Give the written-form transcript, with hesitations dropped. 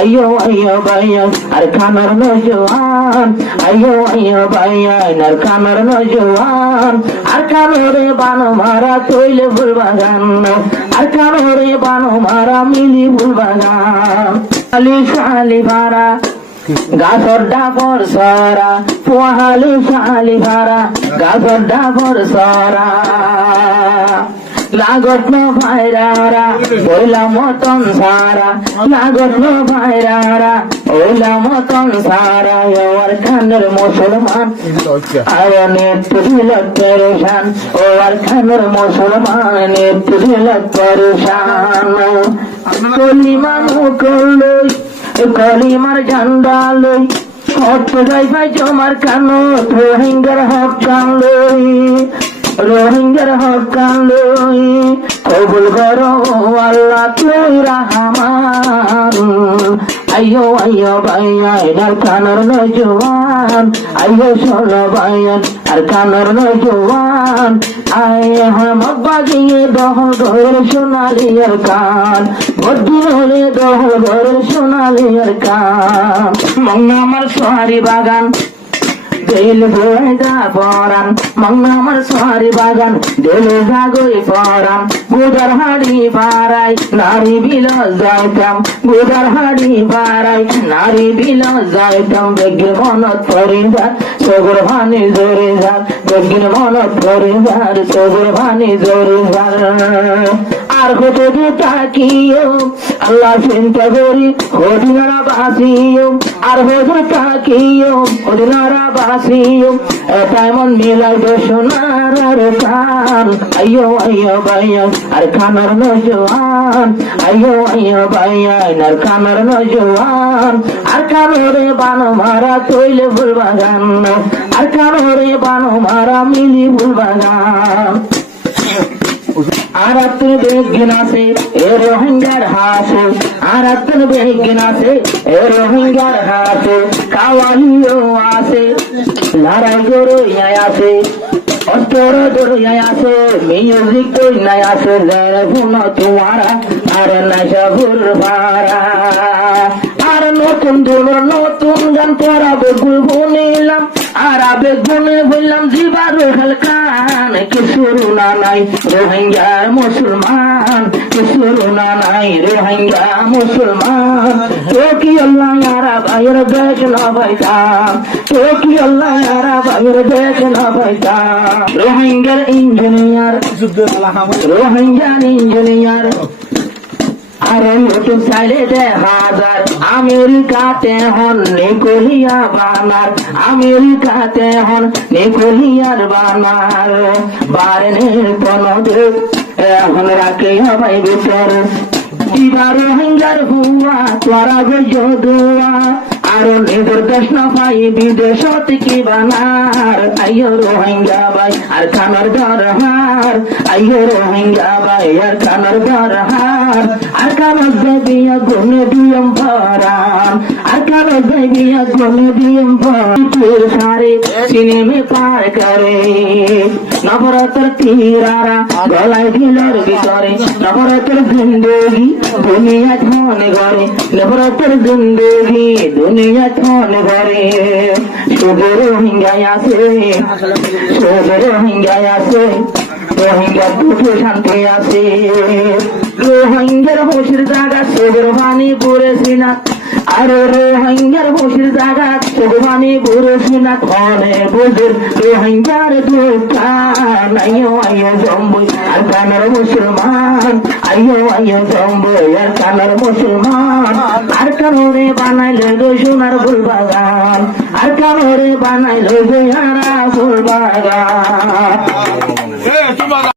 আইয়ো আইয়ো ভাইয়ান আর খানার নজওয়ান, আইয়ো আইয়ো ভাইয়ান আর খানার নজওয়ান, আর কানরে বানো মারা তৈলে ফুল বাগান, আর কানরে বানো মারা মিলি ফুল বাগান। আলি শালি ভাড়া গাছর ডাবর সরা, পোহালি শালি ভাড়া গাছর ডাবর সরা, লাগত ন ভাইরারা ওইলা মতন সারা, লাগত ন ভাইরারা ওইলা মতন সারা। ওর খানের মুসলমান আয়নে তুলিল পেরেশান, ওর খানের মুসলমান তুলিল পেরেশান। কলিমানু করলই কলিমার ঝান্ডা লই, হট যাই ভাই জমার কানো রোহিঙ্গার হক কানলই, রোহিঙ্গার হক কানলই। কবুল করো আল্লাহ তুই রহমান, আইয়ো আইয়ো ভাইয়ান আর কানার নজওয়ান, আইয়ো শোনো ভাইয়ান আর কানার নজওয়ান। আয় মব্বা গিয়ে দহল ঘরের সোনালি আর কান, বদ্দিন হলে দহল ঘরের সোনালি আর কান। মঙ্গা আমার সোহারি বাগান দিল বয়ে যা পরান, মঙ্গা আমার সোহারি বাগান দিল জাগই পরান। গুদার হাড়ি পাড়াই নারী বিল যাইতাম, গুদার হাড়ি পাড়াই নারী বিল যাইতাম। বেগির মনত পরিবার সগুর ভানি জোরে যার, বেগির মনত পরিবার সগুর ভানি জোরে যার। আর কত যে তাকিও আল্লাহ চিন্তা করি হদিনারা বাসিও, আর হজর তাকিও হদিনারা বাসিও। এটাই মন মিলাইবে সোনার আর কান, আইয়ো আইয়ো ভাইয়ান আর খানার নজওয়ান, আইয়ো আইয়ো ভাইয়ান আর খানার নজওয়ান। আর কানরে বানো মারা তৈলে ফুল বাগান, আর কানরে বানো মারা মিলি ফুল বাগান। আর আপনি বেগিন আছে এ রোহিঙ্গার হাসে, আর আপনি বেগিন আছে এ রোহিঙ্গার হাসে। কাওয়ালিও আছে লড়াই জোরইয়ায় আছে, অস্ত্র জোরইয়ায় আছে, মিউজিক কইনায় আছে। যারা শুনো তোমারা আর নেশা ভুল ভাড়া, আর নতুন দোলর নতুন গান পড়াবে গুনগুনিলাম, আর আবেগ গুনে বললাম জিবার হালকান। কিছু রুনা নাই রোহিঙ্গার মুসলমান, কিছু রুনা নাই রোহিঙ্গা মুসলমান। তো কি আল্লাহ ইয়ারা ভাইয়ের দেশ না পাইতাম, তো কি আল্লাহ ইয়ারা ভাইয়ের দেশ না পাইতাম। রোহিঙ্গার ইঞ্জিনিয়ার রোহিঙ্গার ইঞ্জিনিয়ার, আরে ইউটিউব চাইলে 1000 আমেরিকাতে হন নিকোলিয়া বানার, আমেরিকাতে হন নিকোলিয়ার বানার। বারেনের পনদে এখন রাখে হবাই ভিতর, এবার রোহিঙ্গার হুয়া তোরা যদুয়া। আর নিজের দেশ না পাই বিদেশত কি বানার, আইয়ো রোহিঙ্গা ভাই আর খানার দরহার, আইয়ো রোহিঙ্গা ভাই আর খানার দরহার। আর কারো দেবিয়া গুনে দিয়ম ভরান, আর কারো দেবিয়া গুনে দিয়ম ভরান। সারে সিনেমে পার করে নবরতের তীরারা গলায় দিলের ভিতরে, নবরতের জিন্দেগি দুনিয়া ধন ঘরে, নবরতের জিন্দেগি দুনিয়া ধন ঘরে। শুধু রোহিঙ্গায় আছে, শুধু রোহিঙ্গায় আছে, রোহিঙ্গার দুটো শান্তি আছে। রোহিঙ্গার বসির জায়গা সবর পানি পড়েছি না, আর রোহিঙ্গার বসির জায়গা সবরবানি পড়েছি না। ধনে বুঝির রোহিঙ্গার দোকান, আইয়ো আইয়ো জম্বই আর কানার মুসলমান, আইয়ো আইয়ো জম্বই আর কানার মুসলমান। আর কানরে বানাইলে গো সোনার ফুল বাগান, আর কানরে বানাইলে গো ফুল বাগান।